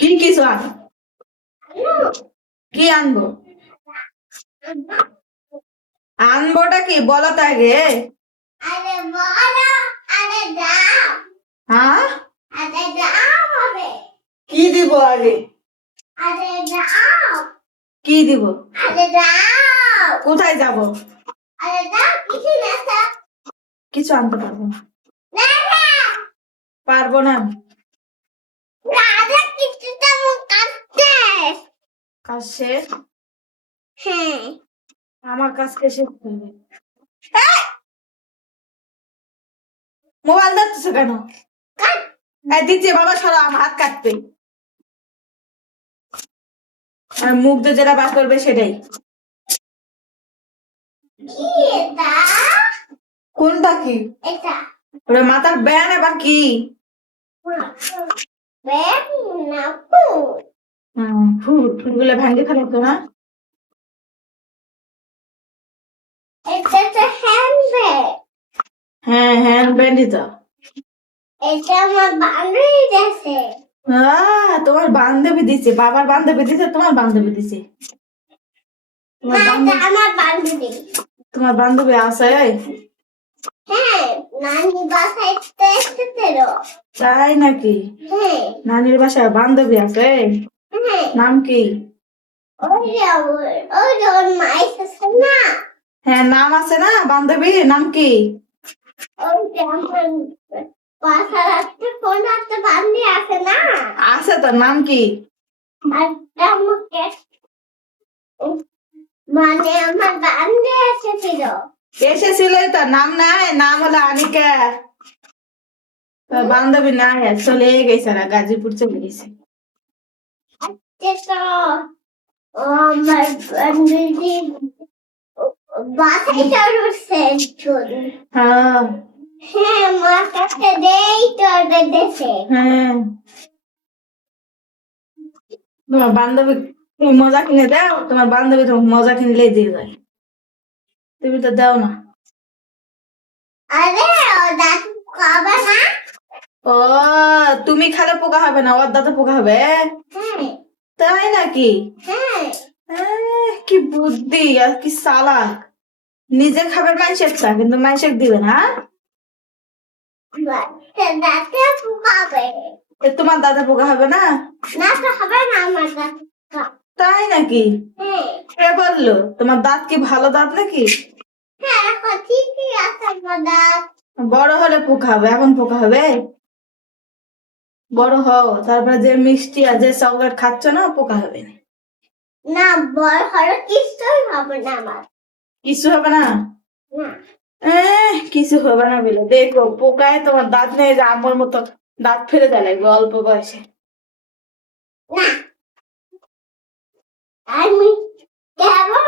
কি কিছু আন কি আনবো আনবোটা কি বলো তো আগে হ্যাঁ কি দিব আগে কি দিব কোথায় যাব কিছু আনতে পারবো না পারবো না কাজ শেষ আমার কাজ কে শেষ করবে মোবাইল ধরতেছো কেন দিচ্ছে বাবা সরা আমার হাত কাটবে আর মুখ দিয়ে যেটা বার করবে সেটাই কোনটা কি ওরে মাথার ব্যান আবার কি ফুটগুলো ভাঙ্গে ফেলতো না হ্যাঁ হ্যান্ড ব্যান্ডই তো তোমার বান্ধবী দিছে বাবার বান্ধবী দিছে তোমার বান্ধবী দিছে তোমার বান্ধবী আছে তাই নাকি নানির বাসায় বান্ধবী আছে নাম কি হ্যাঁ নাম আছে না বান্ধবী নাম কি আছে তোর নাম কি মানে আমার বান্ধবী এসেছিল তোর নাম নাই নাম হলো আনিকা তোর বান্ধবী নাই চলে গেছে না গাজীপুর চলে গেছে আমার বান্ধবী বাসায় চড়ছে হ্যাঁ হ্যাঁ মার কাছে দেই চড়ে দেশে হ্যাঁ তোমার বান্ধবী তুমি মজা কিনে দাও তোমার বান্ধবী তোমার মজা কিনলে দিয়ে যায় তুমি তো দাও না আরে ও দাঁত খাবে না ও তুমি খালে পোকা হবে না ওর দাঁতে পোকা হবে তাই নাকি কি বুদ্ধি আর কি চালাক নিজে খাবার মানুষের চা কিন্তু মানুষের দিবে না দাঁতে পোকাবে তোমার দাঁতে পোকা হবে না না তো হবে না আমার দাঁত তাই নাকি কে বললো তোমার দাঁত কি ভালো দাঁত নাকি হ্যাঁ এখন ঠিকই আছে আমার দাঁত বড় হলে পোকা হবে এখন পোকা হবে বড় হও তারপরে যে মিষ্টি আর যে চকলেট খাচ্ছ না পোকা হবে না বড় হলে কিছুই হবে না আমার কিছু হবে না কিছু হবে না বলে দেখো পোকায় তোমার দাঁত নেই যে আমার মতো দাঁত ফেলে দেয় লাগবে অল্প বয়সে না আমি কেমন